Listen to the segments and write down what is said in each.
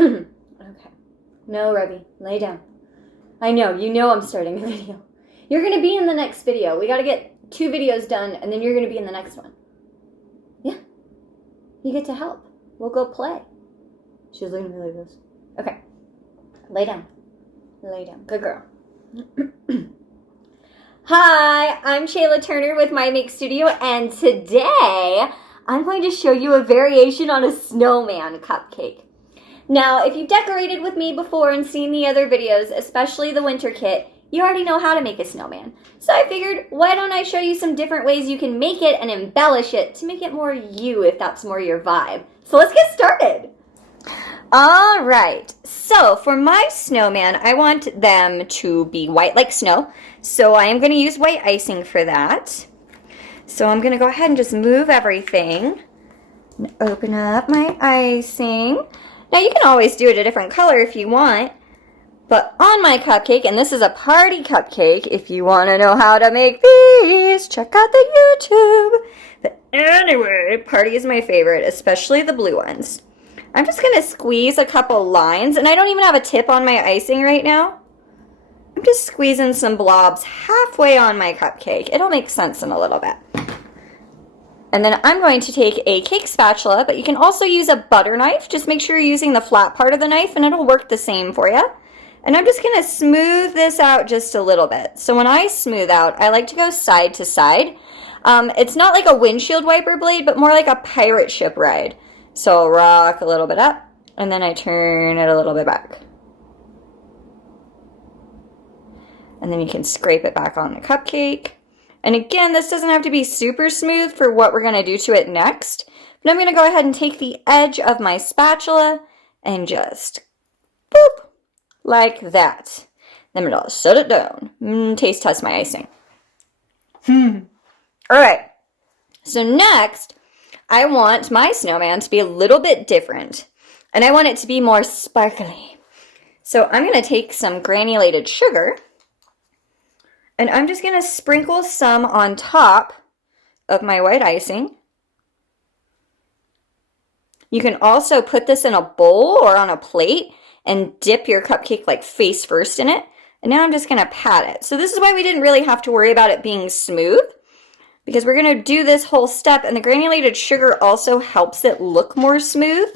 Okay. No, Rubby. Lay down. I know. You know I'm starting a video. You're going to be in the next video. We got to get 2 videos done, and then you're going to be in the next one. Yeah. You get to help. We'll go play. She's looking at me like this. Okay. Lay down. Lay down. Good girl. Hi, I'm Chayla Turner with My Make Studio, and today I'm going to show you a variation on a snowman cupcake. Now, if you've decorated with me before and seen the other videos, especially the winter kit, you already know how to make a snowman. So I figured, why don't I show you some different ways you can make it and embellish it to make it more you, if that's more your vibe. So let's get started. All right, so for my snowman, I want them to be white like snow. So I am going to use white icing for that. So I'm going to go ahead and just move everything. Open up my icing. Now you can always do it a different color if you want. But on my cupcake, and this is a party cupcake, if you want to know how to make these, check out the YouTube. But anyway, party is my favorite, especially the blue ones. I'm just going to squeeze a couple lines, and I don't even have a tip on my icing right now. I'm just squeezing some blobs halfway on my cupcake. It'll make sense in a little bit. And then I'm going to take a cake spatula, but you can also use a butter knife. Just make sure you're using the flat part of the knife, and it'll work the same for you. And I'm just going to smooth this out just a little bit. So when I smooth out, I like to go side to side. It's not like a windshield wiper blade, but more like a pirate ship ride. So I'll rock a little bit up, and then I turn it a little bit back. And then you can scrape it back on the cupcake. And again, this doesn't have to be super smooth for what we're going to do to it next. But I'm going to go ahead and take the edge of my spatula and just boop, like that. Then I'm going to set it down. Taste test my icing. All right. So next, I want my snowman to be a little bit different. And I want it to be more sparkly. So I'm going to take some granulated sugar. And I'm just going to sprinkle some on top of my white icing. You can also put this in a bowl or on a plate and dip your cupcake like face first in it. And now I'm just going to pat it. So this is why we didn't really have to worry about it being smooth, because we're going to do this whole step, and the granulated sugar also helps it look more smooth,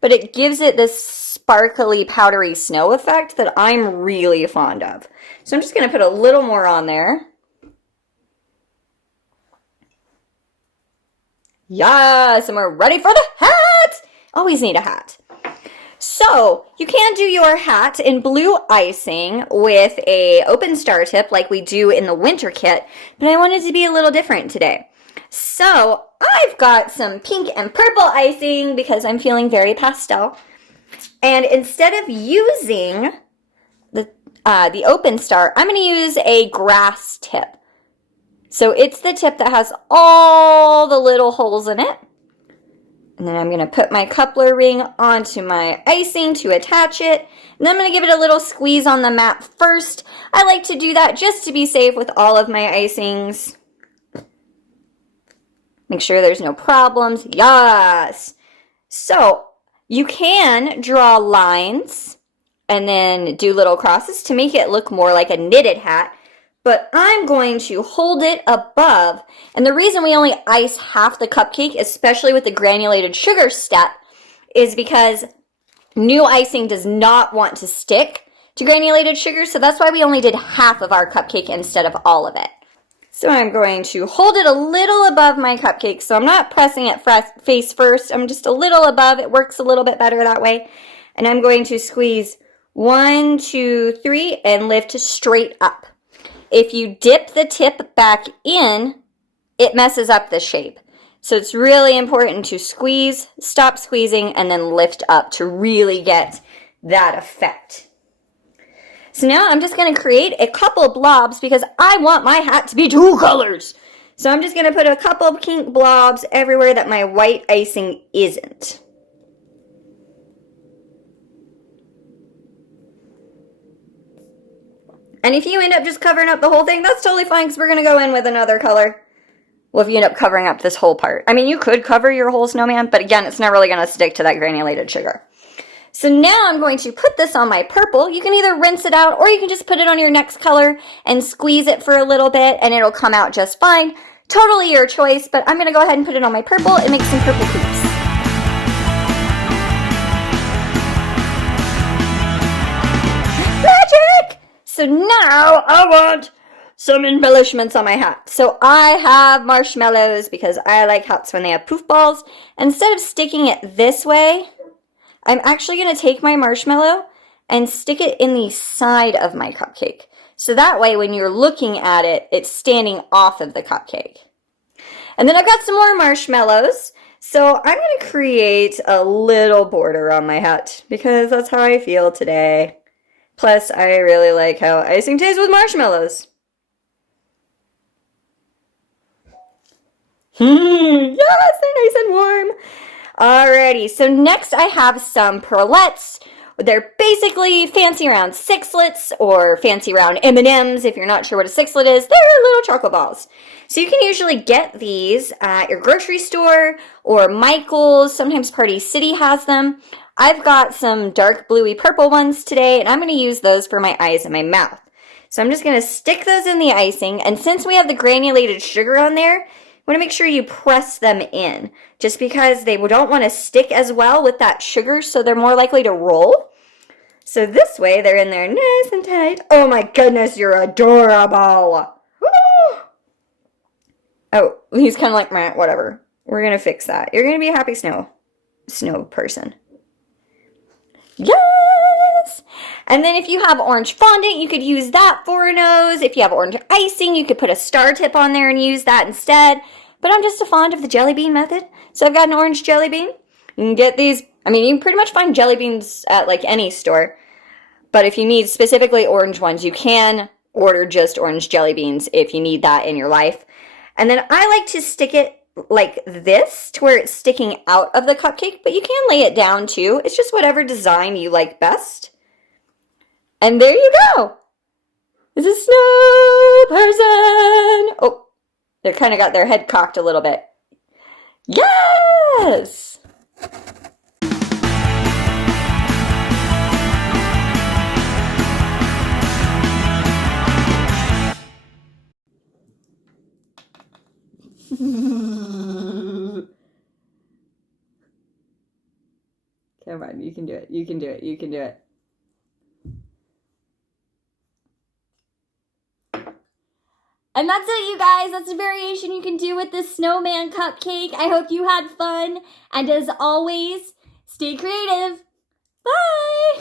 but it gives it this sparkly, powdery snow effect that I'm really fond of. So I'm just going to put a little more on there. Yes, and we're ready for the hat! Always need a hat. So you can do your hat in blue icing with a open star tip like we do in the winter kit, but I wanted to be a little different today. So I've got some pink and purple icing because I'm feeling very pastel. And instead of using the open star, I'm going to use a grass tip. So it's the tip that has all the little holes in it. And then I'm going to put my coupler ring onto my icing to attach it. And then I'm going to give it a little squeeze on the mat first. I like to do that just to be safe with all of my icings. Make sure there's no problems. Yes! So you can draw lines and then do little crosses to make it look more like a knitted hat. But I'm going to hold it above. And the reason we only ice half the cupcake, especially with the granulated sugar step, is because new icing does not want to stick to granulated sugar. So that's why we only did half of our cupcake instead of all of it. So I'm going to hold it a little above my cupcake. So I'm not pressing it face first. I'm just a little above. It works a little bit better that way. And I'm going to squeeze 1, 2, 3 and lift straight up. If you dip the tip back in, it messes up the shape. So it's really important to squeeze, stop squeezing, and then lift up to really get that effect. So now I'm just going to create a couple blobs because I want my hat to be 2 colors. So I'm just going to put a couple of pink blobs everywhere that my white icing isn't. And if you end up just covering up the whole thing, that's totally fine because we're going to go in with another color. Well, if you end up covering up this whole part. I mean, you could cover your whole snowman, but again, it's not really going to stick to that granulated sugar. So now I'm going to put this on my purple. You can either rinse it out or you can just put it on your next color and squeeze it for a little bit and it'll come out just fine. Totally your choice, but I'm going to go ahead and put it on my purple and make some purple hoops. Magic! So now I want some embellishments on my hat. So I have marshmallows because I like hats when they have poof balls. Instead of sticking it this way, I'm actually going to take my marshmallow and stick it in the side of my cupcake. So that way when you're looking at it, it's standing off of the cupcake. And then I've got some more marshmallows. So I'm going to create a little border on my hat because that's how I feel today. Plus, I really like how icing tastes with marshmallows. Yes, they're nice and warm. Alrighty, so next I have some pearlettes. They're basically fancy round sixlets or fancy round M&Ms. If you're not sure what a sixlet is, they're little chocolate balls. So you can usually get these at your grocery store or Michael's. Sometimes Party City has them. I've got some dark bluey purple ones today, and I'm going to use those for my eyes and my mouth. So I'm just going to stick those in the icing, and since we have the granulated sugar on there, you want to make sure you press them in, just because they don't want to stick as well with that sugar, so they're more likely to roll. So this way, they're in there nice and tight. Oh my goodness, you're adorable. Oh, he's kind of like, meh, whatever. We're going to fix that. You're going to be a happy snow person. Yes! And then if you have orange fondant, you could use that for a nose. If you have orange icing, you could put a star tip on there and use that instead. But I'm just a fond of the jelly bean method. So I've got an orange jelly bean. You can get these, you can pretty much find jelly beans at like any store. But if you need specifically orange ones, you can order just orange jelly beans if you need that in your life. And then I like to stick it like this to where it's sticking out of the cupcake, but you can lay it down too. It's just whatever design you like best. And there you go. It's a snow person. Oh, they kind of got their head cocked a little bit. Yes! Come on, you can do it. You can do it. You can do it. And that's it, you guys. That's a variation you can do with this snowman cupcake. I hope you had fun. And as always, stay creative. Bye!